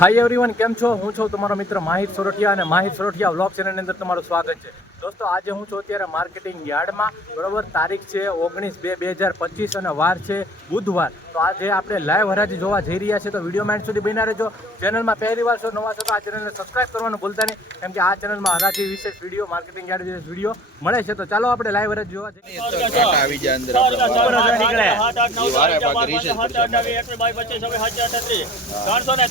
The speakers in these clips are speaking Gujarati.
હાય એવરીવન કેમ છો હું છું તમારો મિત્ર માહિર સોરઠિયા અને માહિર સોરઠિયા વ્લોગ ચેનલની અંદર તમારું સ્વાગત છે દોસ્તો આજે હું છું અત્યારે માર્કેટિંગ યાર્ડમાં બરોબર તારીખ છે ઓગણીસ બે બે હજાર પચીસ અને વાર છે બુધવાર તો આજે આપણે લાઈવ હરાજી જોવા જઈ રહ્યા છે તો વીડિયો માઇન્ડ સુધી બન્યા રહેજો ચેનલમાં પહેલી વાર છો નવા છો તો આ ચેનલને સબસ્ક્રાઈબ કરવાનું ભૂલતા નહીં કેમ કે આ ચેનલમાં હરાજી વિશેષ વીડિયો માર્કેટિંગ યાર્ડ વિશેષ વીડિયો મળે છે તો ચાલો આપણે લાઈવ હરાજી જોવા જઈએ આવી જાય અંદર આપણે. ઈ વારે પાકે ત્રણસો ને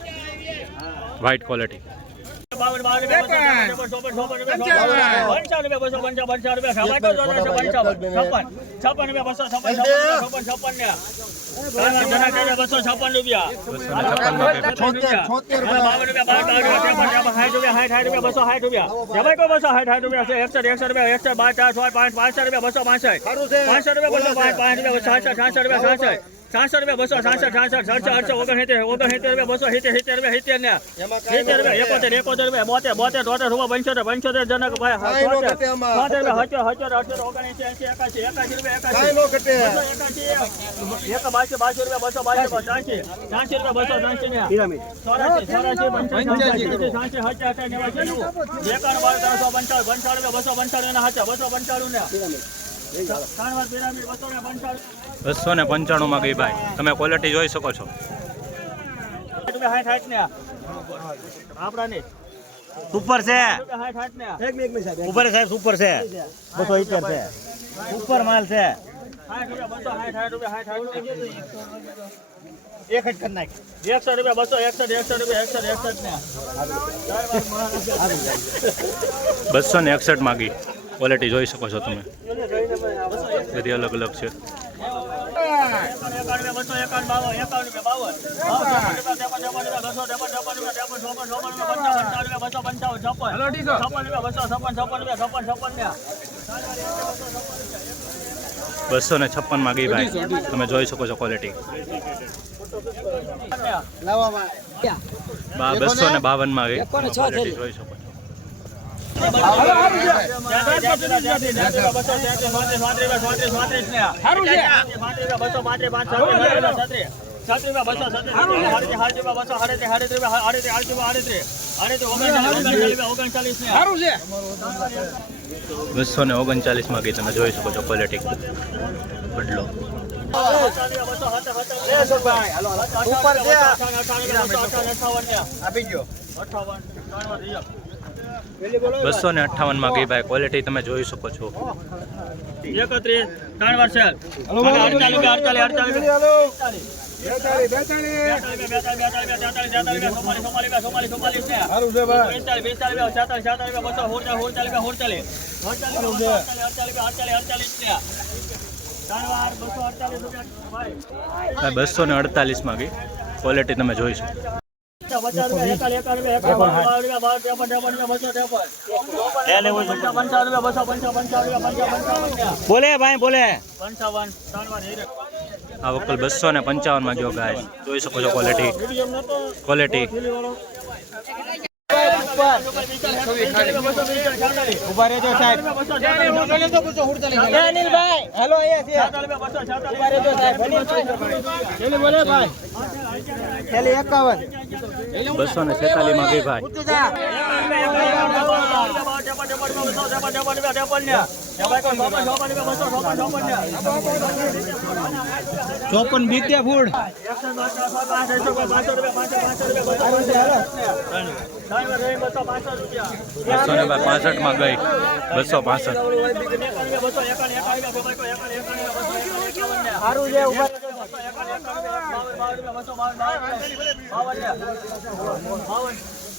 વ્હાઇટ ક્વોલિટી રૂપિયા બસો ચોપન ચોપન રૂપિયા બસો પાંચ પાંચસો રૂપિયા બસો પાંચ પાંચ રૂપિયા છાસઠ છાસઠ રૂપિયા છાસઠ છાસઠ રૂપિયા બસો છાસઠ છાસઠ સડસો અડસો ઓગણસિત્તેર ઓગણસિત્તેર રૂપિયા બસો સિત્તેર સિત્તેર રૂપિયા સિત્તેર ને. સિત્તેર રૂપિયા એકોતેર એકોતેર રૂપિયા બોતેર બોતેર તોતેર રૂપિયા પંચોતેર પંચોતેર જનક ભાઈ રૂપિયા હચોર હચોર અડસો ઓગણસી એંસી એકાસી એકાસી રૂપિયા એકાસી. એકાસી એક બાસી બાસી રૂપિયા બસો બાસી ત્રાસી ત્રાસી રૂપિયા બસો ત્રાસી ને. ચોરાસી ચોરાસી પંચ્યાસી નેવાસી એકાણું બાર ત્રણસો પંચાણું પંચાણું રૂપિયા બસો પંચાણું ના હાચા બસો પંચાણું ને. બસો ને પંચાણું માં ગઈ ભાઈ. તમે ક્વોલિટી જોઈ શકો છો. સુપર છે. ઉપર સાહેબ સુપર છે. બસો ઇત્તેર છે. સુપર માલ છે. રૂપિયા બસો એક જ કરી નાખ. એકસઠ રૂપિયા બસો એકસઠ એકસઠ રૂપિયા એકસઠ એકસઠ ને બસો ને એકસઠ ગઈ. ક્વોલિટી જોઈ શકો છો તમે. બધી અલગ અલગ છે. બસો ને બાવન બાવન બાવન છપ્પનમાં ગઈ ભાઈ. તમે જોઈ શકો છો ક્વોલિટી બા બસો ને બાવનમાં ગઈ. જોઈ શકો. છો બસો ને ઓગણચાલીસમાં ગઈ તમે જોઈ શકો છો ક્વોલિટી બદલો આપી ગયો બસો ને અઠ્ઠાવનમાં ગઈ ભાઈ. ક્વોલિટી તમે જોઈ શકો છો. એકત્રીસ ત્રણ વર્ષ અડતાલીસ અડતાલીસ અડતાલીસ. ભાઈ. બસો ને અડતાલીસમાં ગઈ. ક્વોલિટી તમે જોઈ શકો. બોલે ભાઈ બોલે. આ વકલ બસો ને પંચાવનમાં ગયો. ગાય જોઈ શકો છો ક્વોલિટી ક્વોલિટી ઊભા રહેજો સાહેબ અનિલભાઈ હેલો અહીંયા બસો ને છેતાલીસમાં ગઈ ભાઈ ચોપન બીત્યા ફૂડ. બસો ને પાસઠમાં ગઈ. બસો પાસઠ. સારું છે ઊભા